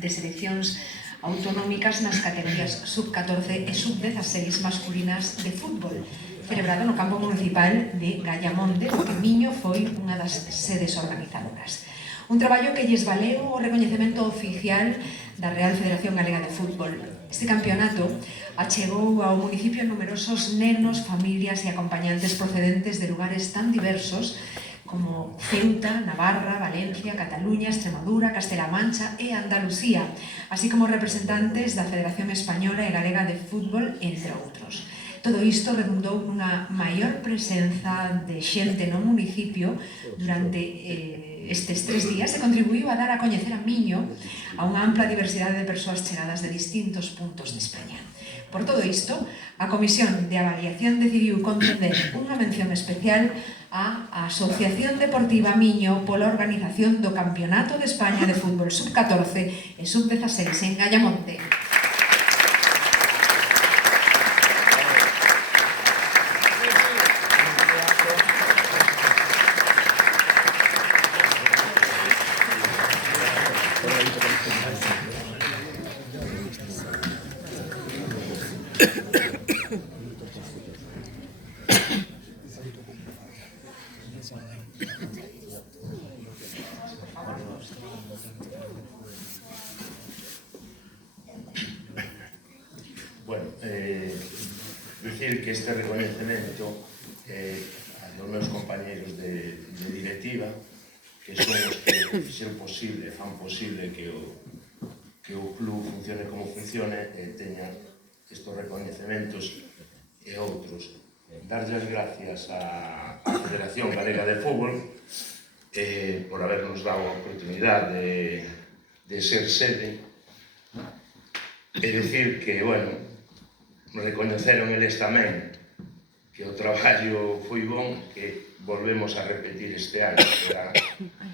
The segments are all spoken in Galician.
de seleccións autonómicas nas categorías sub-14 e sub-16 masculinas de fútbol, celebrado no campo municipal de Gallamonte, do que Miño foi unha das sedes organizadoras. Un traballo que lles valeu o recoñecemento oficial da Real Federación Galega de Fútbol. Este campeonato achegou ao municipio numerosos nenos, familias e acompañantes procedentes de lugares tan diversos como Ceuta, Navarra, Valencia, Cataluña, Extremadura, Castela Mancha e Andalucía, así como representantes da Federación Española e Galega de Fútbol, entre outros. Todo isto redundou nunha maior presenza de xente no municipio durante estes 3 días e contribuiu a dar a coñecer a Miño a unha ampla diversidade de persoas chegadas de distintos puntos de España. Por todo isto, a Comisión de Avaliación decidiu conceder unha mención especial á Asociación Deportiva Miño pola organización do Campeonato de España de Fútbol sub-14 e sub-16 en Gallamonte. Bueno, decir que este recoñecemento dos meus compañeros de directiva, que son os que fixeron posible, fan posible que o club funcione como funcione e teña estes recoñecementos e outros. Darlle as gracias á Federación Galega de Fútbol por habernos dado a oportunidade de ser sede e dicir que, bueno, recoñeceron eles tamén que o traballo foi bon, que volvemos a repetir este ano, que era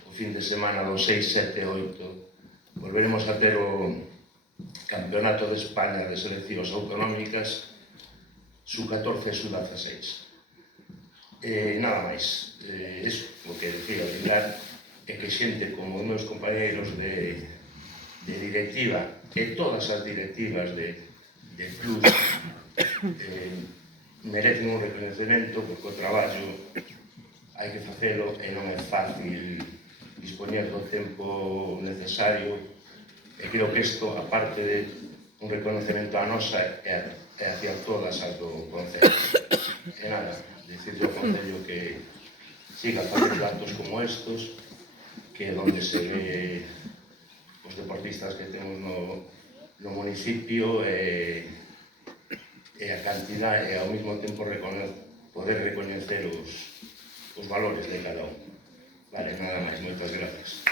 o fin de semana do 6, 7 e 8. Volveremos a ter o Campeonato de España de Seleccións Autonómicas sub-14 e sub-16. Nada máis. Iso, o que decía, lembrar é que xente como os meus compañeiros de directiva e todas as directivas de club merecen un recoñecemento porque o traballo hai que facelo e non é fácil dispoñer do tempo necesario e creo que isto, aparte de un recoñecemento a nosa, é hacia todas as do Concello. E nada, dicirle ao Concello que siga facendo actos como estos, que é onde se ve os deportistas que temos no municipio e a cantidad e ao mesmo tempo poder recoñecer os valores de cada un. Vale, nada máis, moitas grazas.